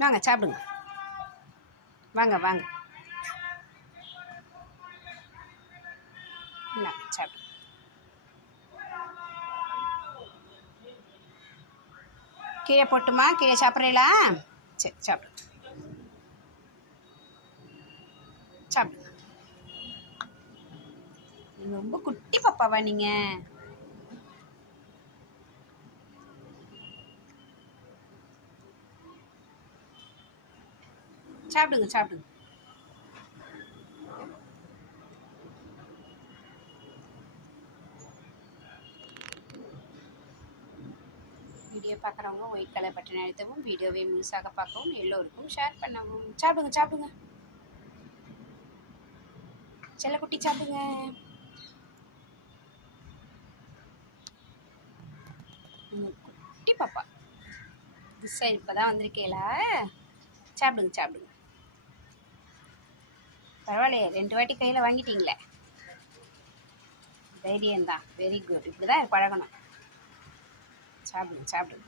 வாங்க சாப்பிடுங்க. வாங்க வாங்க. இல்லை கீழே போட்டுமா? கீழே சாப்பிட்றீங்களா சரி சாப்பிடு. சாப்பிடுங்க ரொம்ப குட்டி பாப்பாவா நீங்கள் சாப்பிடுங்க சாப்பிடுங்க. வீடியோ பார்க்குறவங்க ஒயிட் கலர் பட்டன் அழுத்தவும் வீடியோவை முழுசாக பார்க்கவும் எல்லோருக்கும் ஷேர் பண்ணவும். சாப்பிடுங்க சாப்பிடுங்க. செல்லக்குட்டி சாப்பிடுங்க. குட்டி பாப்பா. திசை இப்போ தான் வந்திருக்கேல. சாப்பிடுங்க சாப்பிடுங்க. பரவாயில்லையே. ரெண்டு வாட்டி கையில் வாங்கிட்டீங்களே. தைரியம்தான். வெரி குட் இப்படி தான் பழகணும். சாப்பிடுங்க சாப்பிடுங்க